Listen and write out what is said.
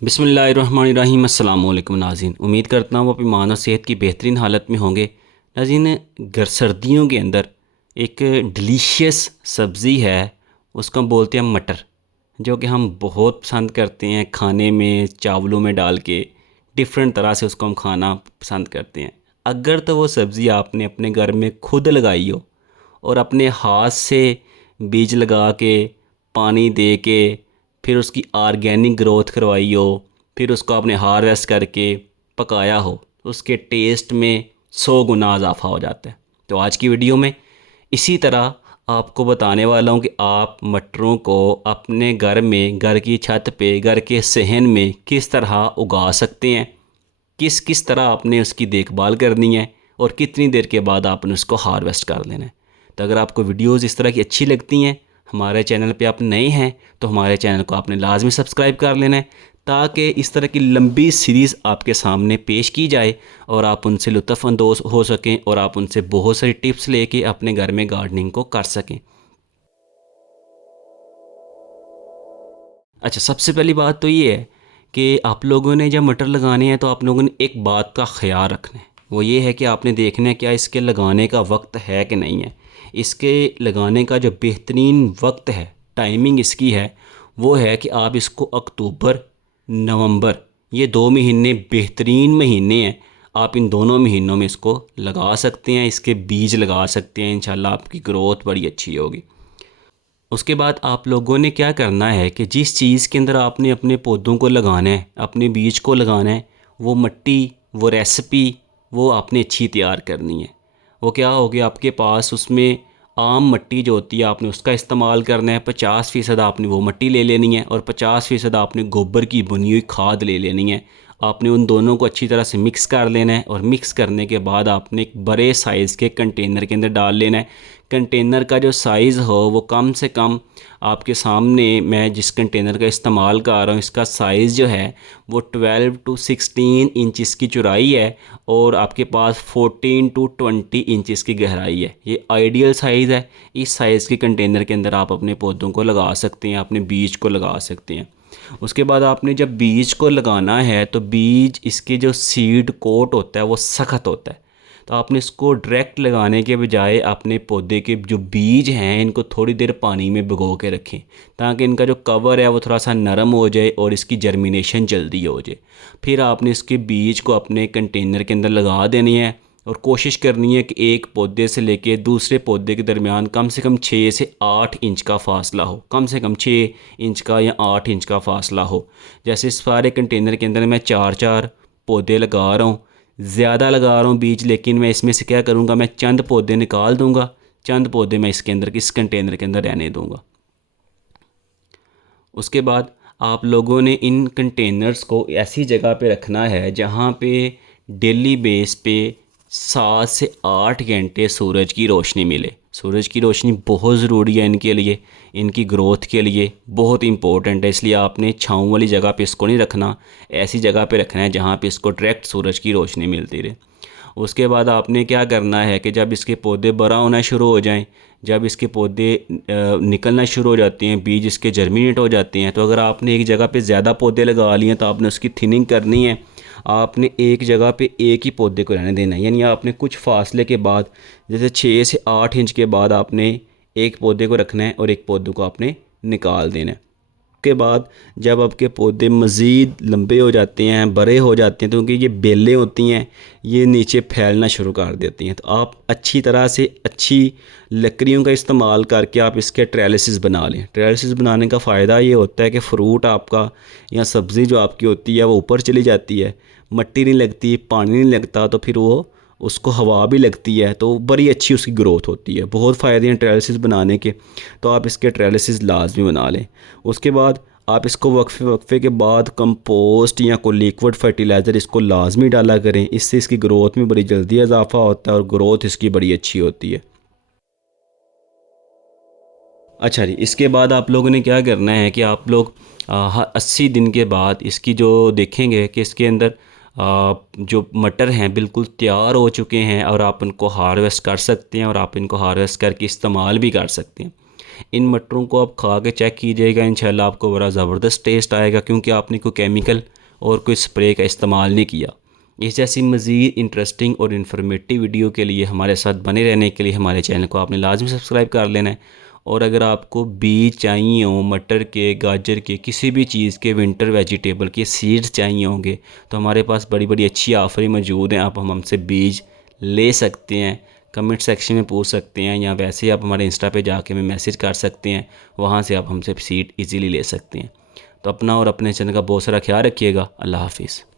बिस्मिल्लाहिर्रहमानिर्रहीम। अस्सलाम वालेकुम नाज़रीन, उम्मीद करता हूँ आप ईमान और सेहत की बेहतरीन हालत में होंगे। नाज़रीन, सर्दियों के अंदर एक डिलीशियस सब्ज़ी है, उसको हम बोलते हैं मटर, जो कि हम बहुत पसंद करते हैं खाने में, चावलों में डाल के डिफरेंट तरह से उसको हम खाना पसंद करते हैं। अगर तो वो सब्ज़ी आपने अपने घर में खुद लगाई हो और अपने हाथ से बीज लगा के, पानी दे के, फिर उसकी ऑर्गेनिक ग्रोथ करवाई हो, फिर उसको आपने हार्वेस्ट करके पकाया हो, उसके टेस्ट में 100 गुना इजाफा हो जाता है। तो आज की वीडियो में इसी तरह आपको बताने वाला हूँ कि आप मटरों को अपने घर में, घर की छत पे, घर के सहन में किस तरह उगा सकते हैं, किस किस तरह आपने उसकी देखभाल करनी है और कितनी देर के बाद आपने उसको हार्वेस्ट कर लेना है। तो अगर आपको वीडियोज़ इस तरह की अच्छी लगती हैं, हमारे चैनल पे आप नए हैं तो हमारे चैनल को आपने लाजमी सब्सक्राइब कर लेना है, ताकि इस तरह की लंबी सीरीज़ आपके सामने पेश की जाए और आप उनसे लुत्फ़अंदोज़ हो सकें और आप उनसे बहुत सारी टिप्स लेके अपने घर में गार्डनिंग को कर सकें। अच्छा, सबसे पहली बात तो ये है कि आप लोगों ने जब मटर लगाने हैं तो आप लोगों ने एक बात का ख्याल रखना है। वो ये है कि आपने देखना है क्या इसके लगाने का वक्त है कि नहीं है। इसके लगाने का जो बेहतरीन वक्त है, टाइमिंग इसकी है, वो है कि आप इसको अक्टूबर, नवंबर, ये 2 महीने बेहतरीन महीने हैं। आप इन दोनों महीनों में इसको लगा सकते हैं, इसके बीज लगा सकते हैं। इंशाल्लाह आपकी ग्रोथ बड़ी अच्छी होगी। उसके बाद आप लोगों ने क्या करना है कि जिस चीज़ के अंदर आपने अपने पौधों को लगाना है, अपने बीज को लगाना है, वो मिट्टी, वो रेसिपी, वो आपने अच्छी तैयार करनी है। वो क्या हो गया आपके पास, उसमें आम मिट्टी जो होती है आपने उसका इस्तेमाल करना है। 50% आपने वो मिट्टी ले लेनी है और 50% आपने गोबर की बनी हुई खाद ले लेनी है। आपने उन दोनों को अच्छी तरह से मिक्स कर लेना है और मिक्स करने के बाद आपने एक बड़े साइज़ के कंटेनर के अंदर डाल लेना है। कंटेनर का जो साइज़ हो वो कम से कम, आपके सामने मैं जिस कंटेनर का इस्तेमाल कर रहा हूँ इसका साइज़ जो है वो 12 टू 16 इंचज़ की चौड़ाई है और आपके पास 14 टू 20 इंचज़ की गहराई है। ये आइडियल साइज़ है। इस साइज़ के कंटेनर के अंदर आप अपने पौधों को लगा सकते हैं, अपने बीज को लगा सकते हैं। उसके बाद आपने जब बीज को लगाना है तो बीज, इसके जो सीड कोट होता है वो सख्त होता है। तो आपने इसको डायरेक्ट लगाने के बजाय अपने पौधे के जो बीज हैं इनको थोड़ी देर पानी में भिगो के रखें, ताकि इनका जो कवर है वो थोड़ा सा नरम हो जाए और इसकी जर्मिनेशन जल्दी हो जाए। फिर आपने इसके बीज को अपने कंटेनर के अंदर लगा देनी है और कोशिश करनी है कि एक पौधे से लेके दूसरे पौधे के दरमियान कम से कम 6 से 8 इंच का फासला हो, कम से कम 6 इंच का या 8 इंच का फासला हो। जैसे इस सारे कंटेनर के अंदर मैं 4-4 पौधे लगा रहा हूँ, ज़्यादा लगा रहा हूँ बीज, लेकिन मैं इसमें से क्या करूँगा, मैं चंद पौधे निकाल दूँगा, चंद पौधे मैं इसके अंदर, इस कंटेनर के अंदर रहने दूँगा। उसके बाद आप लोगों ने इन कंटेनर्स को ऐसी जगह पे रखना है जहाँ पे डेली बेस पे 7 से 8 घंटे सूरज की रोशनी मिले। सूरज की रोशनी बहुत ज़रूरी है इनके लिए, इनकी ग्रोथ के लिए बहुत इंपॉर्टेंट है। इसलिए आपने छाँव वाली जगह पे इसको नहीं रखना, ऐसी जगह पे रखना है जहाँ पे इसको डायरेक्ट सूरज की रोशनी मिलती रहे। उसके बाद आपने क्या करना है कि जब इसके पौधे बड़ा होना शुरू हो जाएं, जब इसके पौधे निकलना शुरू हो जाते हैं, बीज इसके जर्मिनेट हो जाते हैं, तो अगर आपने एक जगह पे ज़्यादा पौधे लगा लिए हैं तो आपने उसकी थिनिंग करनी है। आपने एक जगह पे एक ही पौधे को रहने देना है, यानी आपने कुछ फासले के बाद, जैसे 6 से 8 इंच के बाद आपने एक पौधे को रखना है और एक पौधे को आपने निकाल देना है। के बाद जब आपके पौधे मज़ीद लंबे हो जाते हैं, बड़े हो जाते हैं, तो क्योंकि ये बेलें होती हैं, ये नीचे फैलना शुरू कर देती हैं, तो आप अच्छी तरह से अच्छी लकड़ियों का इस्तेमाल करके आप इसके ट्रेलिसेस बना लें। ट्रेलिसेस बनाने का फ़ायदा ये होता है कि फ़्रूट आपका या सब्ज़ी जो आपकी होती है वो ऊपर चली जाती है, मिट्टी नहीं लगती, पानी नहीं लगता, तो फिर वो, उसको हवा भी लगती है, तो बड़ी अच्छी उसकी ग्रोथ होती है। बहुत फ़ायदे हैं ट्रेलिसेस बनाने के, तो आप इसके ट्रेलिसेस लाजमी बना लें। उसके बाद आप इसको वक्फे वक्फे के बाद कंपोस्ट या कोई लिक्विड फर्टिलाइज़र इसको लाजमी डाला करें, इससे इसकी ग्रोथ में बड़ी जल्दी इजाफा होता है और ग्रोथ इसकी बड़ी अच्छी होती है। अच्छा जी, इसके बाद आप लोगों ने क्या करना है कि आप लोग 80 दिन के बाद इसकी जो देखेंगे कि इसके अंदर जो मटर हैं बिल्कुल तैयार हो चुके हैं और आप उनको हार्वेस्ट कर सकते हैं और आप इनको हार्वेस्ट करके इस्तेमाल भी कर सकते हैं। इन मटरों को आप खा के चेक कीजिएगा, इंशाल्लाह आपको बड़ा ज़बरदस्त टेस्ट आएगा, क्योंकि आपने कोई केमिकल और कोई स्प्रे का इस्तेमाल नहीं किया। इस जैसी मज़ीद इंटरेस्टिंग और इन्फॉर्मेटिव वीडियो के लिए हमारे साथ बने रहने के लिए हमारे चैनल को आपने लाजमी सब्सक्राइब कर लेना है। और अगर आपको बीज चाहिए हो मटर के, गाजर के, किसी भी चीज़ के, विंटर वेजिटेबल के सीड्स चाहिए होंगे, तो हमारे पास बड़ी बड़ी अच्छी ऑफरें मौजूद हैं। आप हमसे बीज ले सकते हैं, कमेंट सेक्शन में पूछ सकते हैं, या वैसे ही आप हमारे इंस्टा पे जाके हमें मैसेज कर सकते हैं, वहाँ से आप हमसे सीड इजीली ले सकते हैं। तो अपना और अपने चैनल का बहुत सारा ख्याल रखिएगा। अल्लाह हाफिज़।